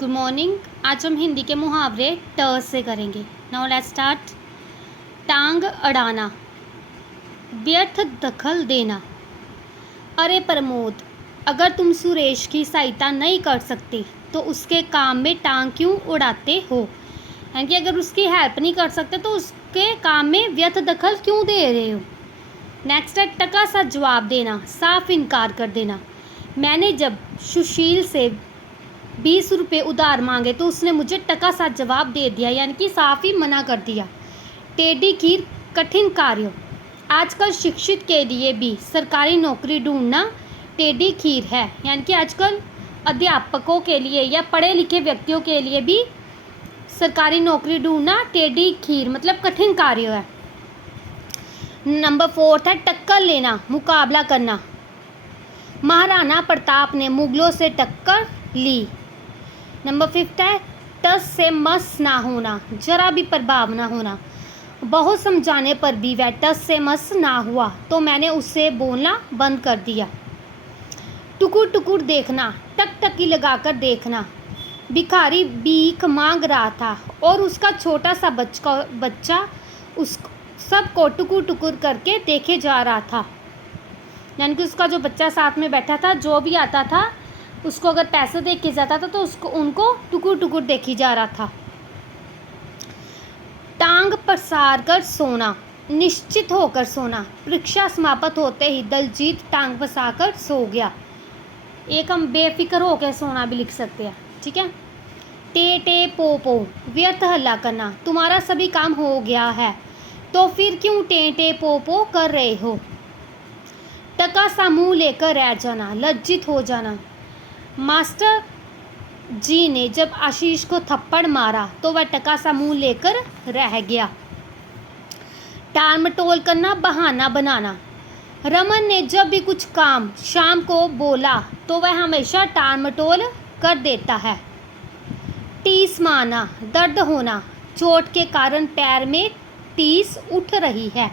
Good morning. आज हम हिंदी के मुहावरे ट से करेंगे। Now let's start. टांग अड़ाना, व्यर्थ दखल देना। अरे प्रमोद, अगर तुम सुरेश की सहायता नहीं कर सकते तो उसके काम में टांग क्यों उड़ाते हो? यानी कि अगर उसकी हेल्प नहीं कर सकते तो उसके काम में व्यर्थ दखल क्यों दे रहे हो? नेक्स्ट है टका सा जवाब देना, साफ इनकार कर देना। मैंने जब सुशील से 20 रुपये उधार मांगे तो उसने मुझे टका सा जवाब दे दिया, यानी कि साफ ही मना कर दिया। टेढ़ी खीर कठिन कार्य, आजकल शिक्षित के लिए भी सरकारी नौकरी ढूंढना टेढ़ी खीर है। यानी कि आजकल अध्यापकों के लिए या पढ़े लिखे व्यक्तियों के लिए भी सरकारी नौकरी ढूंढना टेढ़ी खीर मतलब कठिन कार्य है। नंबर 4 है टक्कर लेना, मुकाबला करना। महाराणा प्रताप ने मुगलों से टक्कर ली। नंबर 5 है टस से मस ना होना, जरा भी प्रभाव ना होना। बहुत समझाने पर भी वह टस से मस ना हुआ तो मैंने उससे बोलना बंद कर दिया। टुकुर टुकुर देखना, टकटकी लगाकर देखना। भिखारी भीख मांग रहा था और उसका छोटा सा बच्चा उस सबको टुकुर टुकुर करके देखे जा रहा था। यानी कि उसका जो बच्चा साथ में बैठा था, जो भी आता था उसको अगर पैसे दे के जाता था तो उनको टुकुर टुकुर देखी जा रहा था। टांग पसार कर सोना, निश्चित होकर सोना। परीक्षा समाप्त होते ही दलजीत टांग पसार सो गया। एक हम बेफिक्र होकर सोना भी लिख सकते हैं, ठीक है। टे टे पो पो, व्यर्थ हल्ला करना। तुम्हारा सभी काम हो गया है तो फिर क्यों टे टे पो पो कर रहे हो? टका सा मुंह लेकर रह जाना, लज्जित हो जाना। मास्टर जी ने जब आशीष को थप्पड़ मारा तो वह टका सा मुंह लेकर रह गया। टाल मटोल करना, बहाना बनाना। रमन ने जब भी कुछ काम शाम को बोला तो वह हमेशा टाल मटोल कर देता है। टीस मारना, दर्द होना, चोट के कारण पैर में टीस उठ रही है।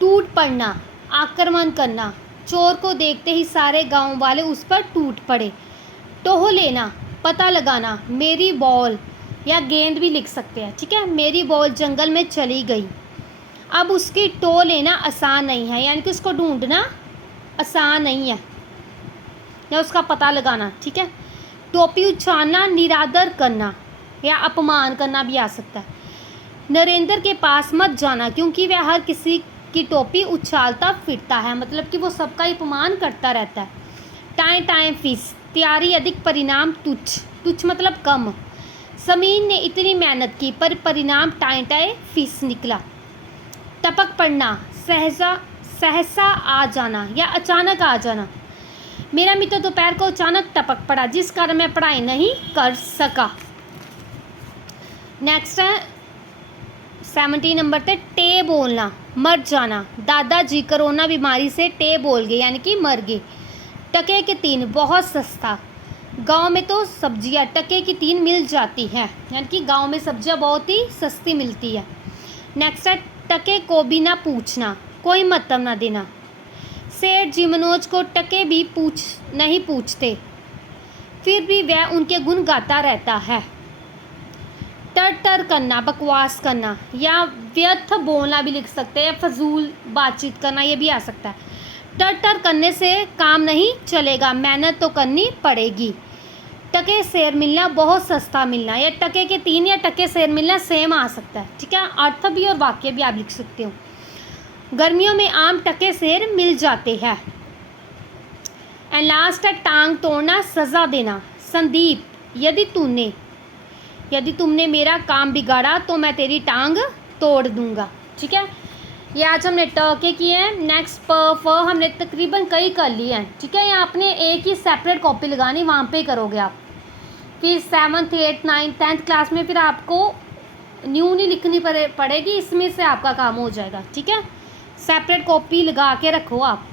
टूट पड़ना, आक्रमण करना। चोर को देखते ही सारे गांव वाले उस पर टूट पड़े। टोह लेना, पता लगाना। मेरी बॉल या गेंद भी लिख सकते हैं, ठीक है। मेरी बॉल जंगल में चली गई। अब उसकी टोह लेना आसान नहीं है, यानी कि उसको ढूंढना आसान नहीं है या उसका पता लगाना, ठीक है। टोपी उछालना, निरादर करना या अपमान करना भी आ सकता है। नरेंद्र के पास मत जाना क्योंकि वह हर किसी की टोपी उछालता फिरता है, मतलब कि वो सबका अपमान करता रहता है। टाइम टाइम फीस, तैयारी अधिक परिणाम तुच्छ, तुच्छ मतलब कम। समीन ने इतनी मेहनत की पर परिणाम टाइम टाइम फीस निकला। टपक पड़ना, सहसा आ जाना या अचानक आ जाना। मेरा मित्र दोपहर को अचानक टपक पड़ा जिस कारण मैं पढ़ाई नहीं कर सका। नेक्स्ट है 17 नंबर पे टे बोलना, मर जाना। दादाजी कोरोना बीमारी से टे बोल गए, यानी कि मर गए। टके के 3, बहुत सस्ता। गांव में तो सब्जियां टके की 3 मिल जाती हैं, यानी कि गांव में सब्जियां बहुत ही सस्ती मिलती है। नेक्स्ट है टके को भी ना पूछना, कोई मतलब ना देना। सेठ जी मनोज को टके भी नहीं पूछते, फिर भी वह उनके गुण गाता रहता है। टर टर करना, बकवास करना या व्यर्थ बोलना भी लिख सकते हैं, फजूल बातचीत करना ये भी आ सकता है। टर टर करने से काम नहीं चलेगा, मेहनत तो करनी पड़ेगी। टके शेर मिलना, बहुत सस्ता मिलना। या टके के 3 या टके शेर मिलना सेम आ सकता है, ठीक है। अर्थ भी और वाक्य भी आप लिख सकते हो। गर्मियों में आम टके शेर मिल जाते हैं। एंड लास्ट है टांग तोड़ना, सजा देना। संदीप, यदि तुमने मेरा काम बिगाड़ा तो मैं तेरी टांग तोड़ दूंगा, ठीक है। ये आज हमने टके किए हैं। नेक्स्ट प हमने तकरीबन कई कर लिए हैं, ठीक है। यहाँ आपने एक ही सेपरेट कॉपी लगानी, वहाँ पे करोगे आप। फिर 7th 8th 9th 10th class में फिर आपको न्यू नहीं लिखनी पड़ेगी, इसमें से आपका काम हो जाएगा, ठीक है। सेपरेट कॉपी लगा के रखो आप।